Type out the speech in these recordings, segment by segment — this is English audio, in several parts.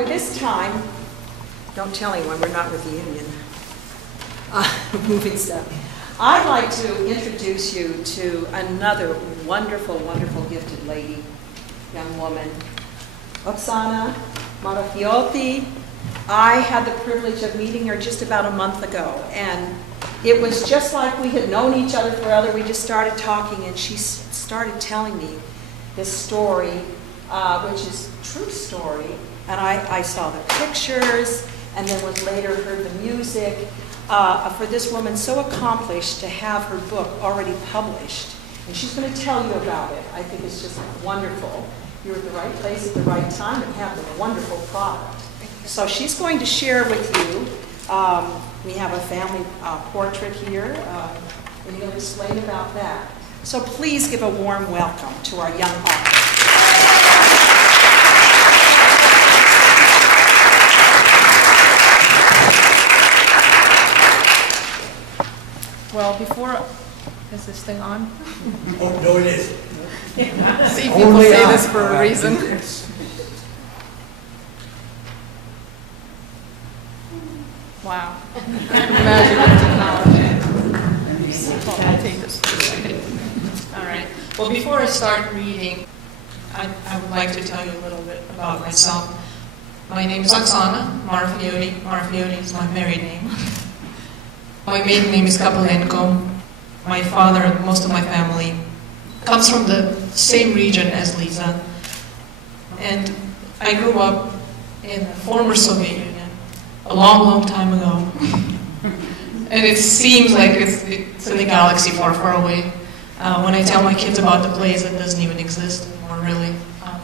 at this time, don't tell anyone, we're not with the union. Moving stuff. I'd like to introduce you to another wonderful, wonderful gifted lady, young woman, Oksana Marafioti. I had the privilege of meeting her just about a month ago, and it was just like we had known each other forever. We just started talking, and she started telling me this story, which is a true story, and I saw the pictures, and then was later heard the music. For this woman so accomplished to have her book already published, and she's going to tell you about it. I think it's just wonderful. You're at the right place at the right time and have a wonderful product. So she's going to share with you. We have a family portrait here, and he'll explain about that. So please give a warm welcome to our young author. Well, before, is this thing on? Oh, no, it is. See, people say this for a reason. Wow. Magic of technology. I'll take this for a second. All right. Well, before I start reading, I would like to tell you a little bit about myself. My name is Oksana Marafioti. Marafioti is my married name. My maiden name is Polyonskaya. My father and most of my family comes from the same region as Lisa. And I grew up in the former Soviet Union a long, long time ago. And it seems like it's in a galaxy far, far away. When I tell my kids about the place that doesn't even exist anymore, really,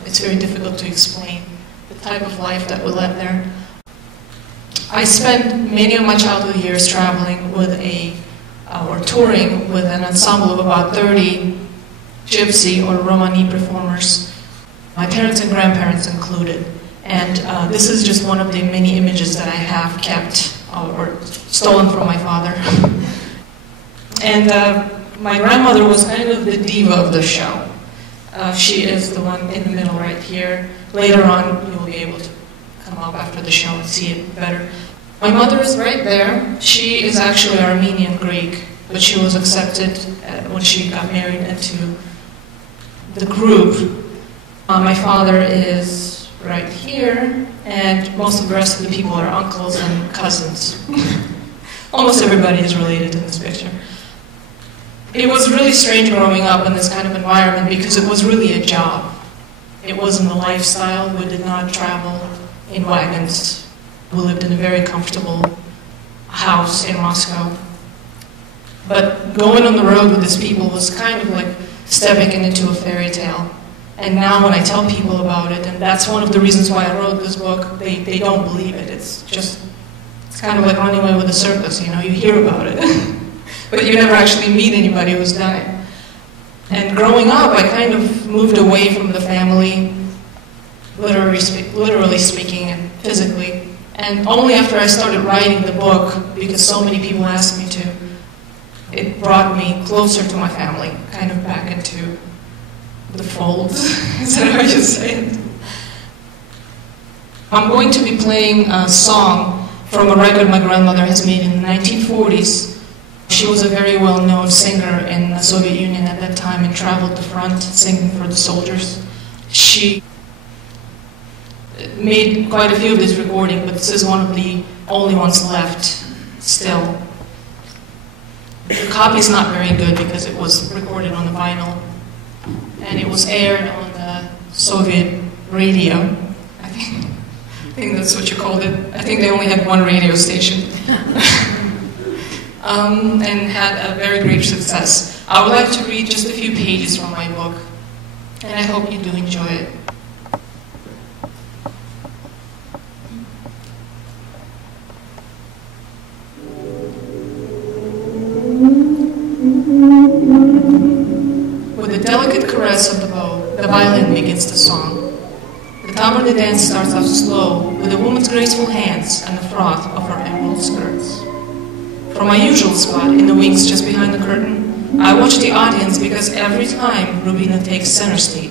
it's very difficult to explain the type of life that we led there. I spent many of my childhood years traveling with or touring with an ensemble of about 30 gypsy or Romani performers, my parents and grandparents included. And this is just one of the many images that I have kept or stolen from my father. And my grandmother was kind of the diva of the show. She is the one in the middle right here. Later on, you will be able to come up after the show and see it better. My mother is right there. She is actually Armenian Greek, but she was accepted when she got married into the group. My father is right here, and most of the rest of the people are uncles and cousins. Almost everybody is related in this picture. It was really strange growing up in this kind of environment because it was really a job. It wasn't a lifestyle. We did not travel in wagons. We lived in a very comfortable house in Moscow. But going on the road with these people was kind of like stepping into a fairy tale. And now when I tell people about it, and that's one of the reasons why I wrote this book, they don't believe it. It's kind of like running away with a circus, you know, you hear about it. But you never actually meet anybody who's done it. And growing up, I kind of moved away from the family, literally speaking and physically. And only after I started writing the book, because so many people asked me to, it brought me closer to my family, kind of back into the fold. Is that how you say it? I'm going to be playing a song from a record my grandmother has made in the 1940s. She was a very well-known singer in the Soviet Union at that time and traveled the front singing for the soldiers. She made quite a few of these recordings, but this is one of the only ones left still. The copy is not very good because it was recorded on the vinyl, and it was aired on the Soviet radio. I think that's what you called it. I think they only had one radio station. And had a very great success. I would like to read just a few pages from my book, and I hope you do enjoy it. With the delicate caress of the bow, the violin begins the song. The time of the dance starts off slow, with a woman's graceful hands and the froth of her emerald skirts. From my usual spot, in the wings just behind the curtain, I watch the audience because every time Rubina takes center stage,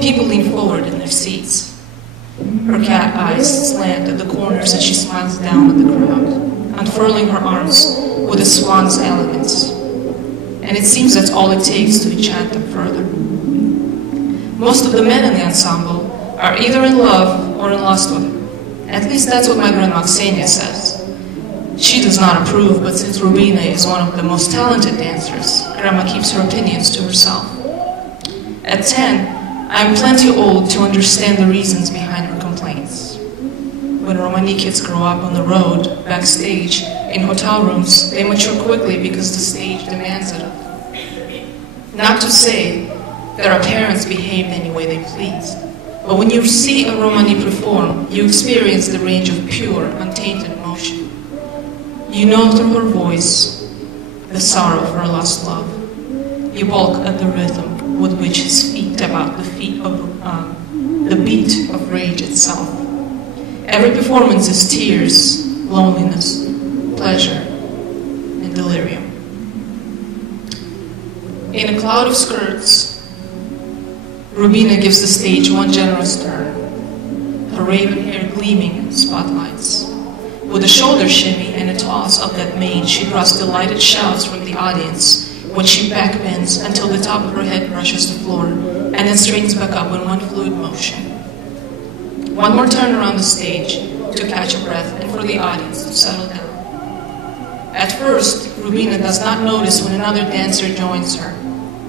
people lean forward in their seats. Her cat eyes slant at the corners as she smiles down at the crowd, unfurling her arms with a swan's elegance. And it seems that's all it takes to enchant them further. Most of the men in the ensemble are either in love or in lust with her. At least that's what my grandma Ksenia says. She does not approve, but since Rubina is one of the most talented dancers, Grandma keeps her opinions to herself. At 10, I am plenty old to understand the reasons behind her complaints. When Romani kids grow up on the road, backstage, in hotel rooms, they mature quickly because the stage demands it of them. Not to say that our parents behaved any way they pleased, but when you see a Romani perform, you experience the range of pure, untainted emotion. You know through her voice the sorrow of her lost love. You balk at the rhythm with which his feet tap out the beat of rage itself. Every performance is tears, loneliness, pleasure, and delirium. In a cloud of skirts, Rubina gives the stage one generous turn, her raven hair gleaming in the spotlights. With a shoulder shimmy and a toss of that mane, she draws delighted shouts from the audience when she backbends until the top of her head brushes the floor and then straightens back up in one fluid motion. One more turn around the stage to catch a breath and for the audience to settle down. At first, Rubina does not notice when another dancer joins her,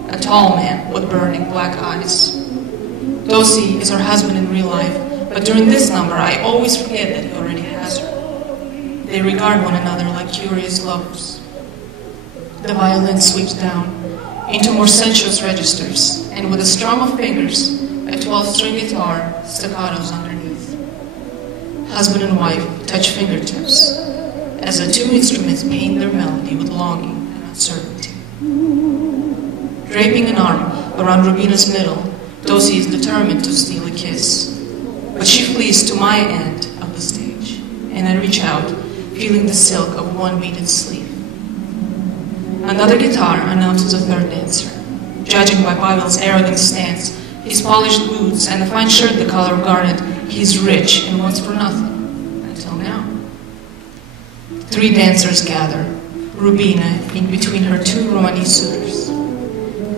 a tall man with burning black eyes. Tosi is her husband in real life, but during this number I always forget that he already has her. They regard one another like curious lovers. The violin sweeps down into more sensuous registers, and with a strum of fingers, a 12-string guitar staccatos underneath. Husband and wife touch fingertips as the two instruments paint their melody with longing and uncertainty. Draping an arm around Rubina's middle, Tosi is determined to steal a kiss, but she flees to my end of the stage, and I reach out, feeling the silk of one beaded sleeve. Another guitar announces a third dancer. Judging by Pavel's arrogant stance, his polished boots, and the fine shirt the color of garnet, he is rich and wants for nothing, until now. 3 dancers gather, Rubina in between her 2 Romani suitors,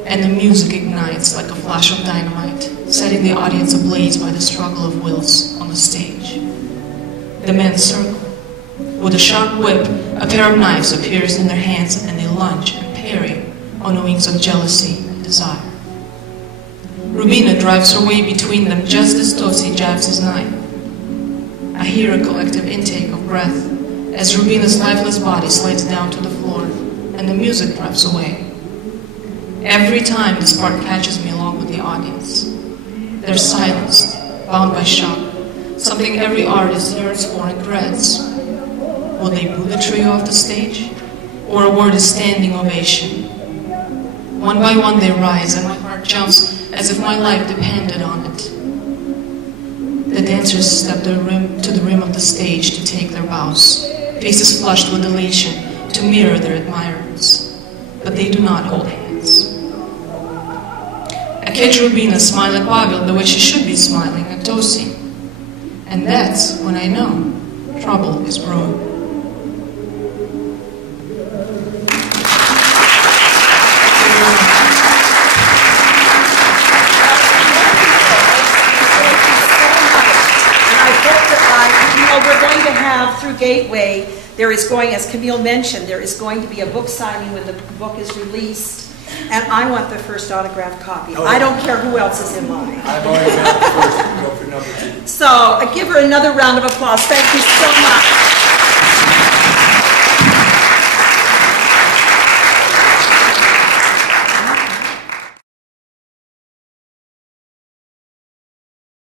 and the music ignites like a flash of dynamite, setting the audience ablaze by the struggle of wills on the stage. The men circle. With a sharp whip, a pair of knives appears in their hands and they lunge and parry on the wings of jealousy and desire. Rubina drives her way between them just as Tosi jabs his knife. I hear a collective intake of breath as Rubina's lifeless body slides down to the floor and the music drives away. Every time this part catches me along with the audience. They're silenced, bound by shock, something every artist yearns for and dreads. Will they boo the trio off the stage, or award a standing ovation? One by one they rise, and my heart jumps as if my life depended on it. The dancers step to the rim of the stage to take their bows, faces flushed with elation to mirror their admirers, but they do not hold hands. I catch Rubina smile at Pavel the way she should be smiling at Tosi, and that's when I know trouble is brewing. Through Gateway, there is going, as Camille mentioned, there is going to be a book signing when the book is released, and I want the first autographed copy. Oh. I don't care who else is in line. I've already got the first, go for number 2. So, give her another round of applause. Thank you so much.